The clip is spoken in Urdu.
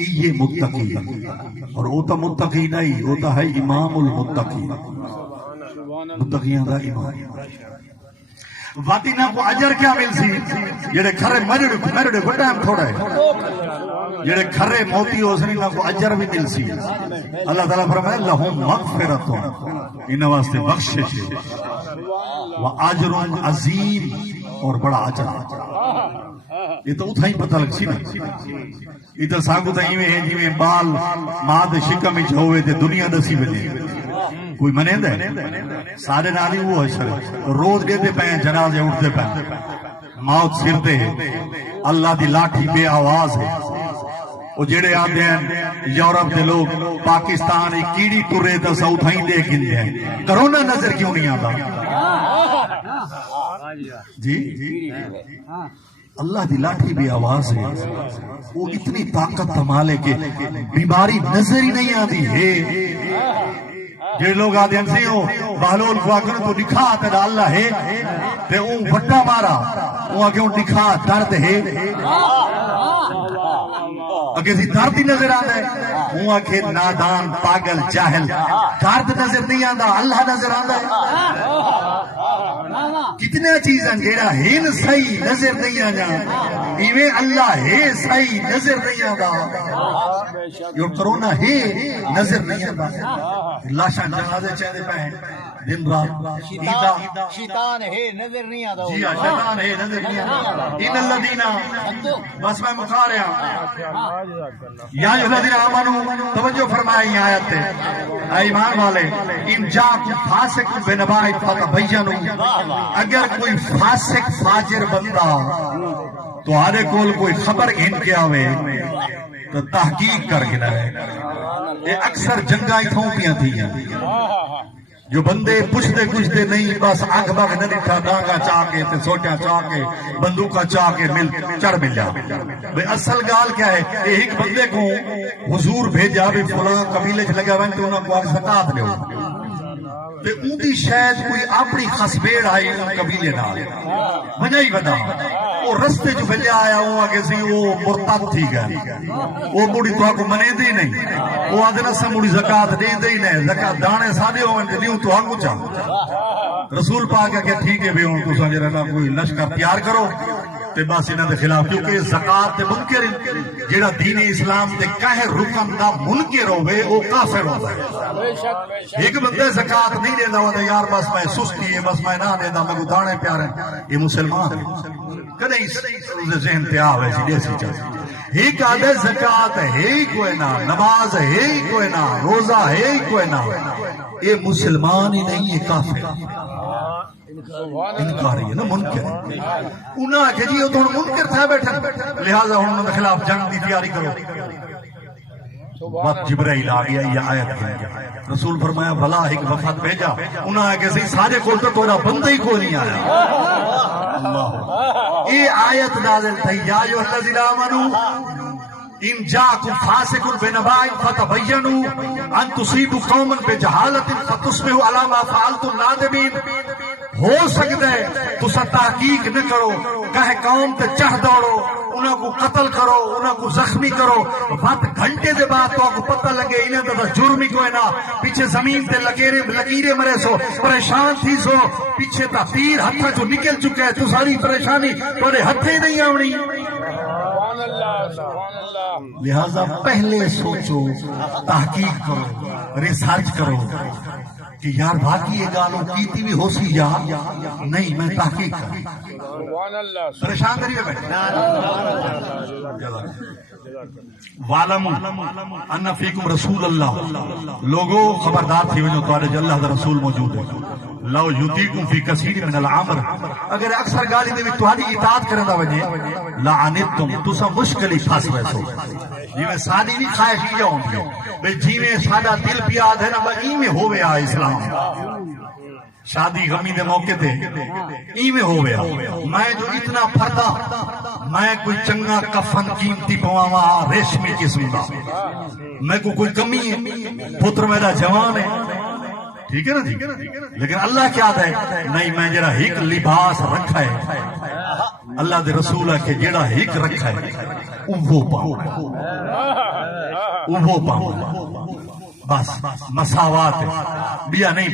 یہ متقی، اور وہ تو متقی نہیں، وہ تو ہے امام المتقی، متقیاں دا امام۔ واتی نہ کو اجر کیا مل سی جڑے کھرے مرڑے کو ٹائم تھوڑا ہے، جڑے کھرے موتی ہو سنی نہ کو اجر بھی مل سی۔ اللہ تعالیٰ فرمائے لہم مغفرت، ان واسطے بخشش و اجر عظیم، اور بڑا اجر۔ یہ تو اتھا ہی پتہ لگ سی نا، ادھر ساگو تا ایویں ہے جویں بال ماں دے شکم وچ ہوئے تے دنیا دسی وجے کوئی منیندا ہے؟ سارے نال ہی وہ حشر روز دیتے پے جنازے اٹھتے پے، موت سر تے اللہ دی لاٹھی بے آواز ہے۔ وہ جڑے آتے ہیں یورپ دے لوگ پاکستان ایک کیڑی ٹرے تے ساؤتھ ہی دیکھ گندے ہیں، کرونا نظر کیوں نہیں آتا؟ جی اللہ دی لاٹھی بھی آواز ہے، وہ اتنی طاقت کمال ہے کہ بیماری نظر ہی نہیں آتی ہے۔ جڑے لوگ آتے ہیں سی ہو بہلول کو آکر تو دکھا تیرا اللہ ہے تے اون بٹا مارا وہ آکے اون دکھا درد ہے، اگر سی درد ہی نظر آتا ہے وہ آکے نادان پاگل جاہل، درد نظر نہیں آتا اللہ نظر آتا ہے۔ کتنا چیزاں جیڑا ہے نا صحیح نظر نہیں آجا، ایویں اللہ ہے صحیح نظر نہیں آتا، جو کرونا ہے نظر نہیں آتا۔ لاشاں جنازے چاہتے پہ ہیں دن رات، شیطان ہے نظر نہیں آتا، جی ہاں شیطان ہے نظر نہیں آتا۔ ان الذین، بس میں مکھا رہا یا الذین آمنوا، توجہ فرمائیں یہ آیت تے، اے ایمان والے، ان جاءکم فاسق بنبأ فتبینوا، اگر کوئی فاسق فاجر بندہ تو آرے کول کوئی خبر گھن کے آوے تو تحقیق کر گنا ہے۔ یہ اکثر جنگاں تھوں پیاں تھی ہیں، جو بندے پوچھتے کچھتے نہیں، بس آگ باغ نہ دکھا ڈانگا چاہ کے تے سوٹیاں چاہ کے بندوقہ چاہ کے چڑھ مل جا۔ بھئی اصل گال کیا ہے کہ ایک بندے کو حضور بھیجا بھی فلاں قبیلے چ لگا وین تو انہاں کو آگ زکات لیو، تے اون دی شاید کوئی اپنی خسبیڑ آئی ان قبیلے نال وجہ ہی بتا، وہ رستے جو بھیجا آیا وہ آگے سی وہ مرتب تھی گئے، وہ مڑی تو آگو منے دے نہیں، وہ آدھے نسا مڑی زکاة دے دے نہیں، زکاة دانے سادے ہوئے ہیں دیوں تو آگو چاہ۔ رسول پاک ہے کہ ٹھیک ہے بھی ہوں تو سمجھ رہنا کوئی لشکر تیار کرو تے بس انہاں دے خلاف، کیونکہ زکاة تے منکر جیڑا دین اسلام تے کہے رکن دا منکر ہوئے وہ کافر ہوتا ہے۔ ایک بندے زکاة نہیں دینا ہوتا یار بس میں سستی ہے، بس میں نہ دینا، میں کو دانے پیار ہیں، یہ مسلمان ہے۔ کدھے اس ذہن پہ آوے سی دیسی چاہتے ایک آدھے زکاة ہے ہی کوئی نہ، نماز ہے ہی کوئی نہ، روزہ ہے ہی کوئی نہ، یہ مسلمان ہی نہیں، یہ کافر انکاری ہے نا، منکر ہے۔ انہاں کہ جی وہ تو منکر تھا بیٹھا، لہذا انہوں نے خلاف جنگ دی تیاری کرو۔ وقت جبرائیل آ گیا، یہ آیت ہے، رسول فرمایا بھلا ایک وفد بھیجا، انہاں کہ سی سارے کول تو تیرا بندہ ہی کوئی نہیں آیا۔ اللہ یہ آیت نازل تھی، یا ایھا الذین آمنوا ان جاءکم فاسق بنبأ فتبینوا ان تصیبوا قوما بجہالۃ فتصبحوا علی ما فعلتم نادمین۔ ہو سکتا ہے تو تحقیق نہ کرو، کہے قوم تے چڑھ دوڑو، انہاں کو قتل کرو، انہاں کو زخمی کرو، بات گھنٹے دے بعد تو آپ کو پتہ لگے انہیں تو جرم ہی کوئی نہ، پیچھے زمین تے لکیرے مرے سو، پریشان تھی سو، پیچھے تا تیر ہتھا جو نکل چکے ہے، تو ساری پریشانی تھوڑے ہتھے نہیں آونی۔ لہذا پہلے سوچو، تحقیق کرو، ریسرچ کرو کہ یار باقی یہ گالوں کیتی بھی ہو سی یا نہیں، میں تحقیق کروں۔ پریشان کریے بیٹھے وَعْلَمُوا أَنَّ فِيكُمْ رَسُولَ اللَّهِ، لوگوں خبردار تھی وجہ تمہارے جو اللہ دا رسول موجود ہے۔ لو یُطِیعُکُم فِی کَثِیرٍ مِنَ الْأَمْرِ، اگر اکثر گالی دے وچ تہاڈی اطاعت کرن دا وجہ لعنتم، تساں مشکل ہی پھس ویسو۔ جویں ساری بھی خواہش ہی ہوندی بھئی جویں ساڈا دل پیاد ہے نا ایویں ہووے آ اسلام، شادی غمی دے موقع تے ایویں ہووے آ، میں جو اتنا پھردا، میں کوئی چنگا کفن قیمتی پواواں ریشمی قسم دا، میں کو کوئی کمی ہے، پتر میرا جوان ہے، ٹھیک ہے نا جی، لیکن اللہ کیا ہے نہیں، میں جڑا ایک لباس رکھا ہے، اللہ دے رسول ہے کہ جڑا ایک رکھا ہے وہ پاؤں بس مساوات ہے بیا نہیں